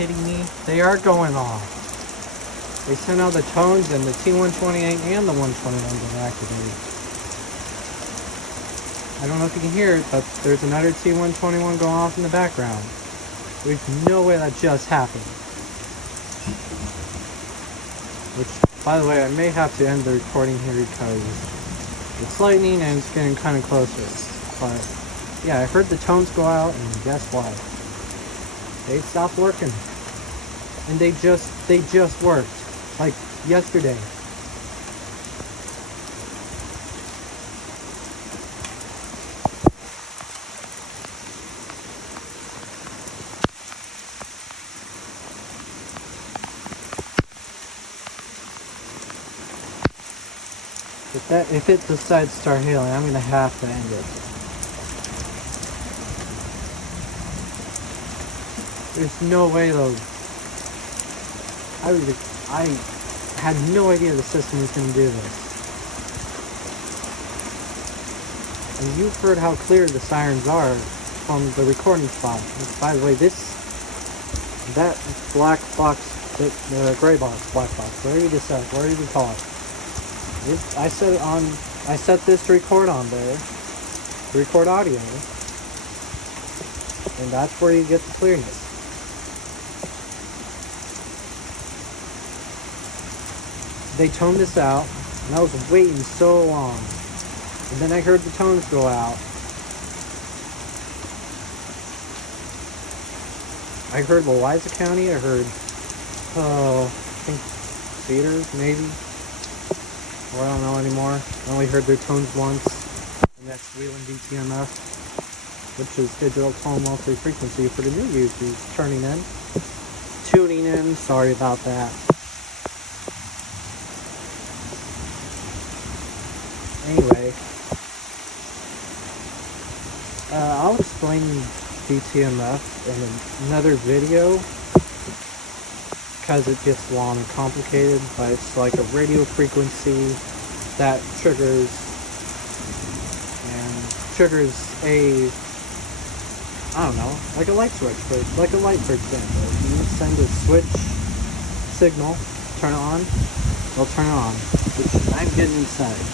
kidding me? They are going off. They sent out the tones and the T128 and the 121 are activated. I don't know if you can hear it, but there's another T121 going off in the background. There's no way that just happened. Which, by the way, I may have to end the recording here because it's lightning and it's getting kind of closer. But yeah, I heard the tones go out, and guess what? They stopped working. And they just worked. Like yesterday. If it decides to start hailing, I'm gonna have to end it. There's no way though. I had no idea the system was gonna do this. And you've heard how clear the sirens are from the recording spot. By the way, that black box, the gray box, black box, whatever you decide, whatever you call it. I set this to record on there, to record audio, and that's where you get the clearness. They toned this out, and I was waiting so long, and then I heard the tones go out. I heard Louisa County, I heard, I think Cedars, maybe. Or I don't know anymore. I only heard their tones once. And that's Wheeling DTMF, which is digital tone multi-frequency for the new users tuning in. Sorry about that. Anyway, I'll explain DTMF in another video, because it gets long and complicated, but it's like a radio frequency that triggers a, I don't know, like a light switch, but like a light, for example. If you send a switch signal, turn it on, they'll turn it on, which I'm getting inside.